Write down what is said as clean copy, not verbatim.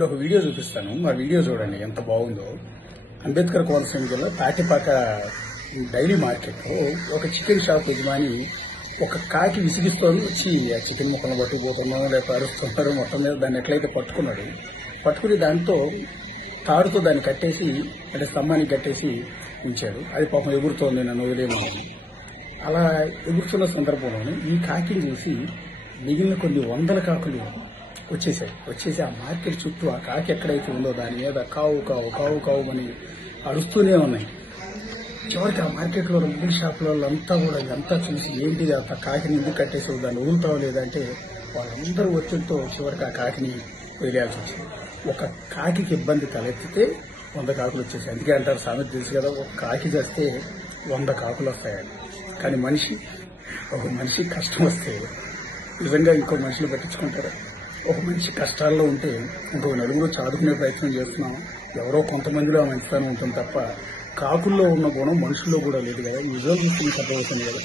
ఇప్పుడు ఒక వీడియో చూపిస్తాను. మా వీడియో చూడండి ఎంత బాగుందో. అంబేద్కర్ కోనసీమ జిల్లా తాటిపాక డైలీ మార్కెట్లో ఒక చికెన్ షాప్ యజమాని ఒక కాకి విసిగిస్తోంది. వచ్చి ఆ చికెన్ ముక్కలను పట్టుకుపోతున్నాం లేకపోతే అరుస్తున్నారు. మొత్తం మీద దాన్ని ఎట్లయితే పట్టుకుని దాంతో తాడుతో దాన్ని కట్టేసి అంటే స్తంభానికి కట్టేసి ఉంచాడు. అది పాపం ఎగురుతోంది, నన్ను వదిలేమో. అలా ఎగురుతున్న సందర్భంలోనే ఈ కాకిని చూసి మిగిలిన కొన్ని వందల కాకులు వచ్చేసి ఆ మార్కెట్ చుట్టూ ఆ కాకి ఎక్కడైతే ఉందో దాని మీద కావు కావు కావు కావు అని అరుస్తూనే ఉన్నాయి. చివరికి ఆ మార్కెట్లో మిగిలిన షాపుల అంతా కూడా ఇదంతా చూసి ఏంటిది అంత కాకిని ఎందుకు కట్టేసావు, దాన్ని వదులుతావు లేదంటే వాళ్ళందరూ ఒత్తిడితో చివరికి ఆ కాకిని వదిలేయాల్సి వచ్చింది. ఒక కాకి ఇబ్బంది తలెత్తితే 100 కాకులు వచ్చేసాయి. అందుకే అంటారు, సామెత తెలుసు కదా, ఒక కాకి చేస్తే 100 కాకులు వస్తాయని. కానీ ఒక మనిషి కష్టం వస్తే నిజంగా ఇంకో మనిషిని పట్టించుకుంటారు. ఒక మనిషి కష్టాల్లో ఉంటే ఇంకో నలుగురు చాదుకునే ప్రయత్నం చేస్తున్నాం. ఎవరో కొంతమందిలో మంచితనం ఉంటుంది తప్ప కాకుల్లో ఉన్న గుణం మనుషుల్లో కూడా లేదు కదా. ఈ విజువల్ చూస్తే మీకు అర్థమవుతుంది కదా.